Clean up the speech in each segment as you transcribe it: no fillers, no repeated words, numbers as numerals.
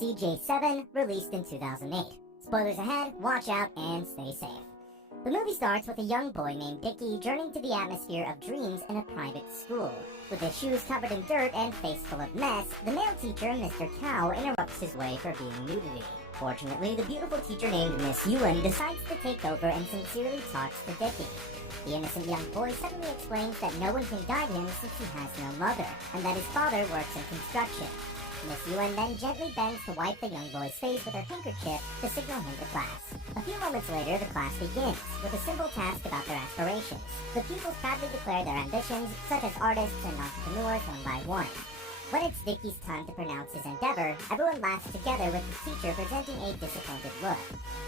CJ7, released in 2008. Spoilers ahead, watch out, and stay safe. The movie starts with a young boy named Dickie journeying to the atmosphere of dreams in a private school. With his shoes covered in dirt and face full of mess, the male teacher, Mr. Cow, interrupts his way for being nudity. Fortunately, the beautiful teacher named Miss Ewan decides to take over and sincerely talks to Dickie. The innocent young boy suddenly explains that no one can guide him since he has no mother, and that his father works in construction. Miss Ewan then gently bends to wipe the young boy's face with her handkerchief to signal him to class. A few moments later, the class begins, with a simple task about their aspirations. The pupils proudly declare their ambitions, such as artists and entrepreneurs, one by one. When it's Dickie's time to pronounce his endeavor, everyone laughs together with the teacher presenting a disappointed look.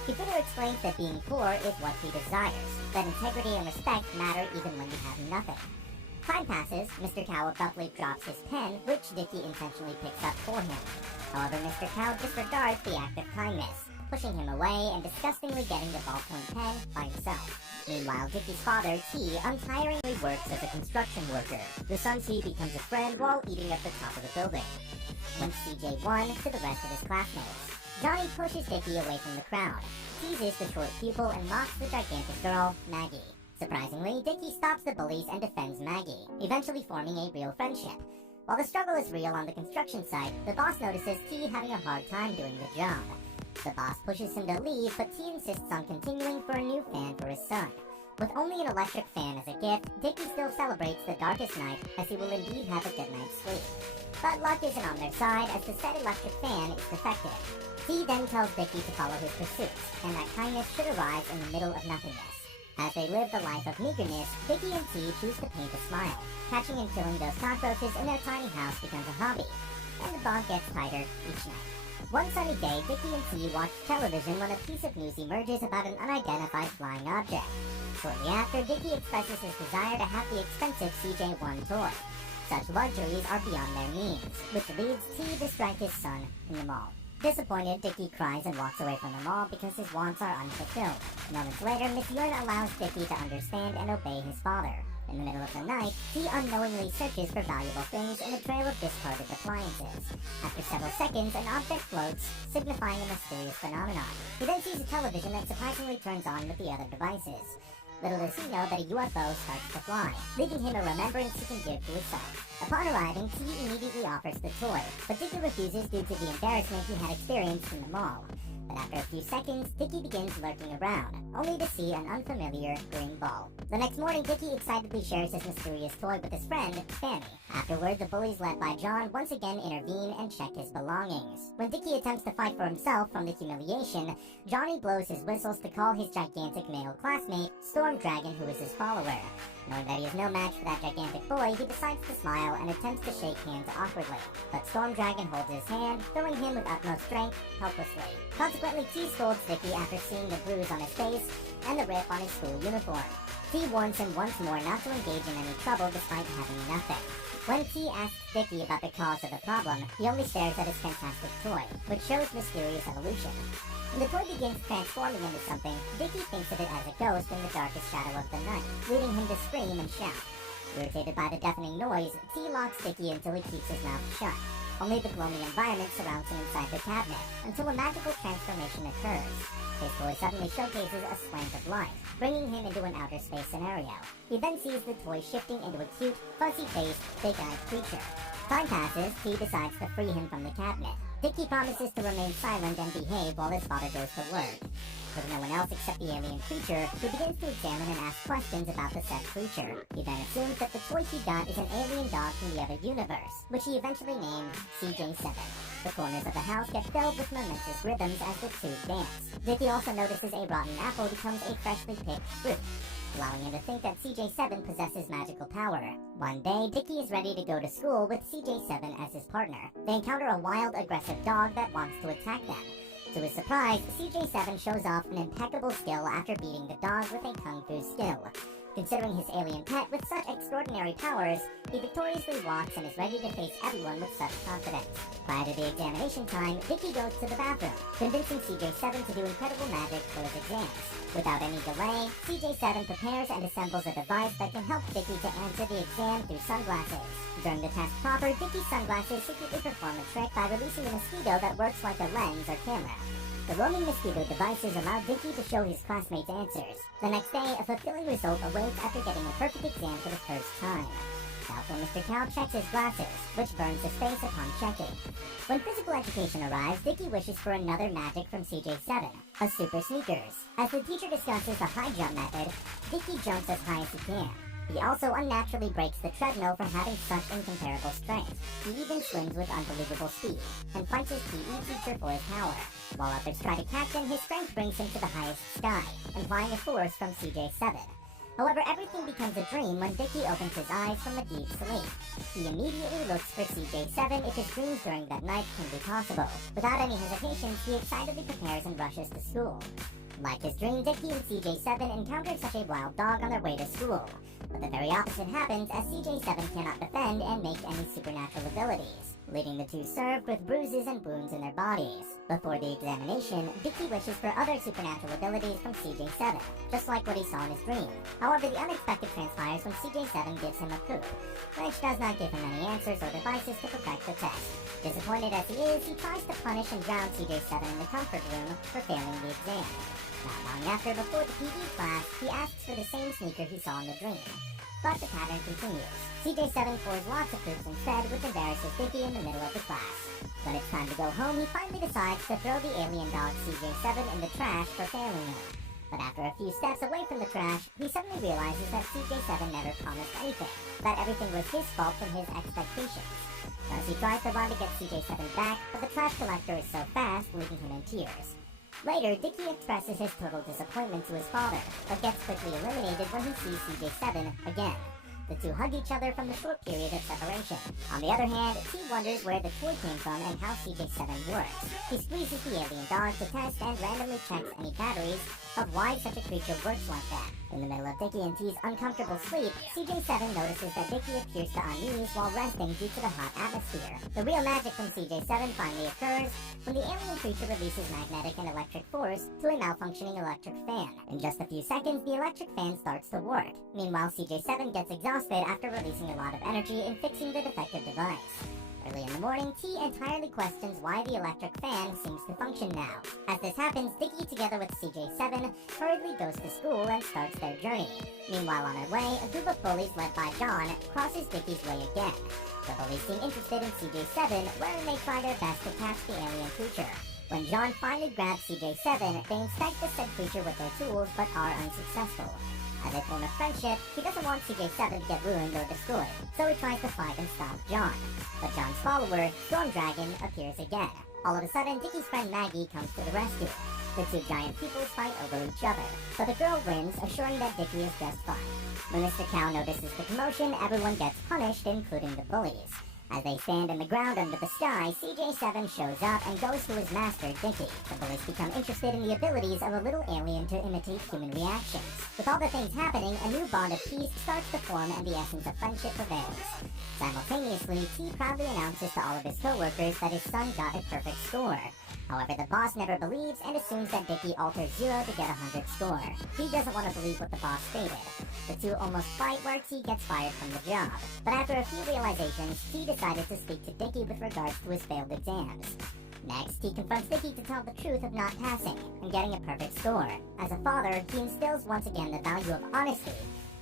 He further explains that being poor is what he desires, that integrity and respect matter even when you have nothing. Time passes, Mr. Cow abruptly drops his pen, which Dickie intentionally picks up for him. However, Mr. Cow disregards the act of kindness, pushing him away and disgustingly getting the ballpoint pen by himself. Meanwhile, Dickie's father, T, untiringly works as a construction worker. The son T becomes a friend while eating at the top of the building. When CJ1 to the rest of his classmates. Johnny pushes Dickie away from the crowd, teases the short pupil, and mocks the gigantic girl, Maggie. Surprisingly, Dickie stops the bullies and defends Maggie, eventually forming a real friendship. While the struggle is real on the construction site, the boss notices T having a hard time doing the job. The boss pushes him to leave, but T insists on continuing for a new fan for his son. With only an electric fan as a gift, Dickie still celebrates the darkest night, as he will indeed have a good night's sleep. But luck isn't on their side, as the said electric fan is defective. T then tells Dickie to follow his pursuits, and that kindness should arise in the middle of nothingness. As they live the life of meagerness, Dickie and T choose to paint a smile. Catching and killing those cockroaches in their tiny house becomes a hobby, and the bond gets tighter each night. One sunny day, Dickie and T watch television when a piece of news emerges about an unidentified flying object. Shortly after, Dickie expresses his desire to have the expensive CJ1 toy. Such luxuries are beyond their means, which leads T to strike his son in the mall. Disappointed, Dickie cries and walks away from the mall because his wants are unfulfilled. Moments later, Miss Ewan allows Dickie to understand and obey his father. In the middle of the night, T unknowingly searches for valuable things in a trail of discarded appliances. After several seconds, an object floats, signifying a mysterious phenomenon. He then sees a television that surprisingly turns on with the other devices. Little does he know that a UFO starts to fly, leaving him a remembrance he can give to his son. Upon arriving, T immediately offers the toy, but Dickie refuses due to the embarrassment he had experienced in the mall. But after a few seconds, Dickie begins lurking around, only to see an unfamiliar green ball. The next morning, Dickie excitedly shares his mysterious toy with his friend, Fanny. Afterward, the bullies led by John once again intervene and check his belongings. When Dickie attempts to fight for himself from the humiliation, Johnny blows his whistles to call his gigantic male classmate, Storm Dragon, who is his follower. Knowing that he is no match for that gigantic boy, he decides to smile and attempts to shake hands awkwardly. But Storm Dragon holds his hand, throwing him with utmost strength, helplessly. Consequently, T scolds Dickie after seeing the bruise on his face and the rip on his school uniform. T warns him once more not to engage in any trouble despite having nothing. When T asks Dickie about the cause of the problem, he only stares at his fantastic toy, which shows mysterious evolution. When the toy begins transforming into something, Dickie thinks of it as a ghost in the darkest shadow of the night, leading him to scream and shout. Irritated by the deafening noise, T locks Dickie until he keeps his mouth shut. Only the gloomy environment surrounds him inside the cabinet, until a magical transformation occurs. His toy suddenly showcases a slant of light, bringing him into an outer space scenario. He then sees the toy shifting into a cute, fuzzy-faced, big-eyed creature. Time passes, T decides to free him from the cabinet. Dickie promises to remain silent and behave while his father goes to work. With no one else except the alien creature, he begins to examine and ask questions about the said creature. He then assumes that the toy he got is an alien dog from the other universe, which he eventually named CJ7. The corners of the house get filled with momentous rhythms as the two dance. Dickie also notices a rotten apple becomes a freshly picked fruit, allowing him to think that CJ7 possesses magical power. One day, Dickie is ready to go to school with CJ7 as his partner. They encounter a wild, aggressive dog that wants to attack them. To his surprise, CJ7 shows off an impeccable skill after beating the dog with a kung fu skill. Considering his alien pet with such extraordinary powers, he victoriously walks and is ready to face everyone with such confidence. Prior to the examination time, Dicky goes to the bathroom, convincing CJ7 to do incredible magic for his exams. Without any delay, CJ7 prepares and assembles a device that can help Dicky to answer the exam through sunglasses. During the test proper, Dicky's sunglasses secretly perform a trick by releasing a mosquito that works like a lens or camera. The roaming mosquito devices allow Dicky to show his classmates answers. The next day, a fulfilling result awaits after getting a perfect exam for the first time. Doubtful Mr. Cow checks his glasses, which burns his face upon checking. When physical education arrives, Dicky wishes for another magic from CJ7, a super sneakers. As the teacher discusses the high jump method, Dicky jumps as high as he can. He also unnaturally breaks the treadmill for having such incomparable strength. He even swims with unbelievable speed, and fights his PE teacher for his power. While others try to catch him, his strength brings him to the highest sky, implying a force from CJ7. However, everything becomes a dream when Dicky opens his eyes from a deep sleep. He immediately looks for CJ7 if his dreams during that night can be possible. Without any hesitation, he excitedly prepares and rushes to school. Like his dream, Dicky and CJ7 encounter such a wild dog on their way to school. But the very opposite happens as CJ7 cannot defend and make any supernatural abilities, leaving the two served with bruises and wounds in their bodies. Before the examination, Dicky wishes for other supernatural abilities from CJ7, just like what he saw in his dream. However, the unexpected transpires when CJ7 gives him a coup, which does not give him any answers or devices to perfect the test. Disappointed as he is, he tries to punish and drown CJ7 in the comfort room for failing the exam. Not long after, before the PE class, he asks for the same sneaker he saw in the dream. But the pattern continues. CJ7 pours lots of hoops instead, which embarrasses Dicky in the middle of the class. When it's time to go home, he finally decides to throw the alien dog CJ7 in the trash for failing him. But after a few steps away from the trash, he suddenly realizes that CJ7 never promised anything, that everything was his fault from his expectations. Thus he tries to run to get CJ7 back, but the trash collector is so fast, leaving him in tears. Later, Dicky expresses his total disappointment to his father, but gets quickly eliminated when he sees CJ7 again. The two hug each other from the short period of separation. On the other hand, T wonders where the toy came from and how CJ7 works. He squeezes the alien dog to test and randomly checks any batteries of why such a creature works like that. In the middle of Dicky and T's uncomfortable sleep, CJ7 notices that Dicky appears to unease while resting due to the hot atmosphere. The real magic from CJ7 finally occurs when the alien creature releases magnetic and electric force to a malfunctioning electric fan. In just a few seconds, the electric fan starts to work. Meanwhile, CJ7 gets exhausted after releasing a lot of energy in fixing the defective device. Early in the morning, T entirely questions why the electric fan seems to function now. As this happens, Dicky, together with CJ7, hurriedly goes to school and starts their journey. Meanwhile, on their way, a group of bullies led by John crosses Dicky's way again. The bullies seem interested in CJ7, wherein they try their best to catch the alien creature. When John finally grabs CJ7, they inspect the said creature with their tools, but are unsuccessful. As a form of friendship, he doesn't want CJ7 to get ruined or destroyed, so he tries to fight and stop John. But John's follower, Storm Dragon, appears again. All of a sudden, Dicky's friend Maggie comes to the rescue. The two giant pupils fight over each other, but the girl wins, assuring that Dicky is just fine. When Mr. Cow notices the commotion, everyone gets punished, including the bullies. As they stand in the ground under the sky, CJ7 shows up and goes to his master, Dicky. The bullies become interested in the abilities of a little alien to imitate human reactions. With all the things happening, a new bond of peace starts to form and the essence of friendship prevails. Simultaneously, T proudly announces to all of his co-workers that his son got a perfect score. However, the boss never believes and assumes that Dicky alters 0 to get a 100 score. He doesn't want to believe what the boss stated. The two almost fight where T gets fired from the job. But after a few realizations, T decided to speak to Dicky with regards to his failed exams. Next, he confronts Dicky to tell the truth of not passing and getting a perfect score. As a father, he instills once again the value of honesty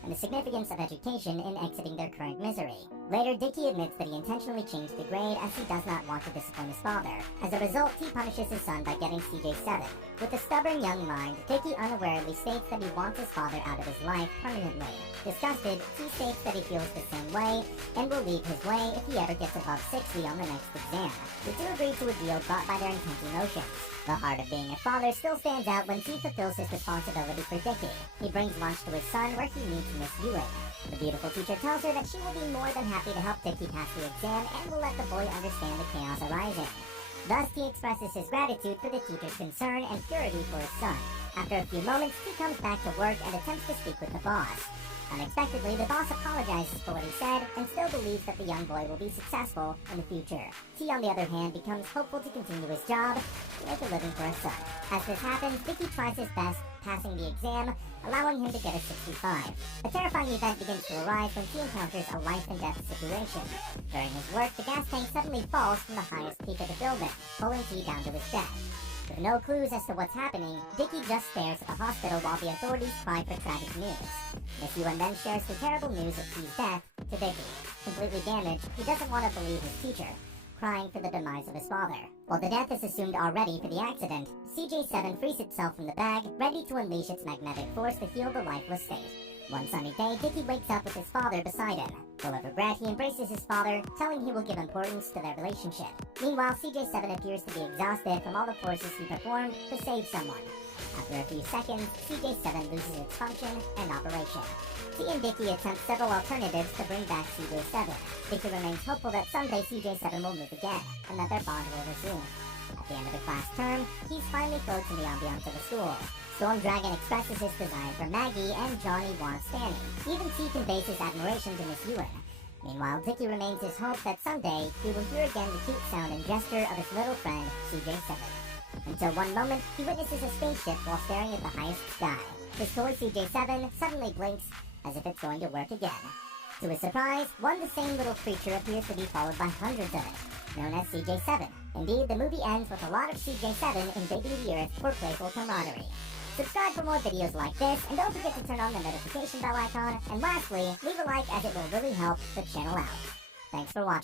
and the significance of education in exiting their current misery. Later, Dicky admits that he intentionally changed the grade as he does not want to disappoint his father. As a result, T punishes his son by getting CJ7. With a stubborn young mind, Dicky unawarely states that he wants his father out of his life permanently. Disgusted, T states that he feels the same way and will leave his way if he ever gets above 60 on the next exam. The two agree to a deal brought by their intense emotions. The heart of being a father still stands out when T fulfills his responsibility for Dicky. He brings lunch to his son where he meets Miss Ewing. The beautiful teacher tells her that she will be more than happy to help Dicky pass the exam and will let the boy understand the chaos arising. Thus, he expresses his gratitude for the teacher's concern and purity for his son. After a few moments, he comes back to work and attempts to speak with the boss. Unexpectedly, the boss apologizes for what he said and still believes that the young boy will be successful in the future. T, on the other hand, becomes hopeful to continue his job to make a living for his son. As this happens, Dickie tries his best, passing the exam, allowing him to get a 65. A terrifying event begins to arise when T encounters a life-and-death situation. During his work, the gas tank suddenly falls from the highest peak of the building, pulling T down to his death. With no clues as to what's happening, Dickie just stares at the hospital while the authorities cry for tragic news. Miss Ewan then shares the terrible news of T's death to Dickie. Completely damaged, he doesn't want to believe his teacher, crying for the demise of his father. While the death is assumed already for the accident, CJ7 frees itself from the bag, ready to unleash its magnetic force to heal the lifeless state. One sunny day, Dickie wakes up with his father beside him. Full of regret, he embraces his father, telling he will give importance to their relationship. Meanwhile, CJ7 appears to be exhausted from all the forces he performed to save someone. After a few seconds, CJ7 loses its function and operation. T and Dickie attempt several alternatives to bring back CJ7. Dickie remains hopeful that someday CJ7 will move again, and that their bond will resume. At the end of the class term, Keys finally floats in the ambiance of the school. Storm Dragon expresses his desire for Maggie, and Johnny wants Fanny. Even T conveys his admiration to Miss Ewan. Meanwhile, Dickie remains his hope that someday he will hear again the cute sound and gesture of his little friend, CJ7. Until one moment, he witnesses a spaceship while staring at the highest sky. His toy CJ7 suddenly blinks as if it's going to work again. To his surprise, the same little creature appears to be followed by hundreds of it, known as CJ7. Indeed, the movie ends with a lot of CJ7 invading the Earth for playful camaraderie. Subscribe for more videos like this, and don't forget to turn on the notification bell icon, and lastly, leave a like as it will really help the channel out. Thanks for watching.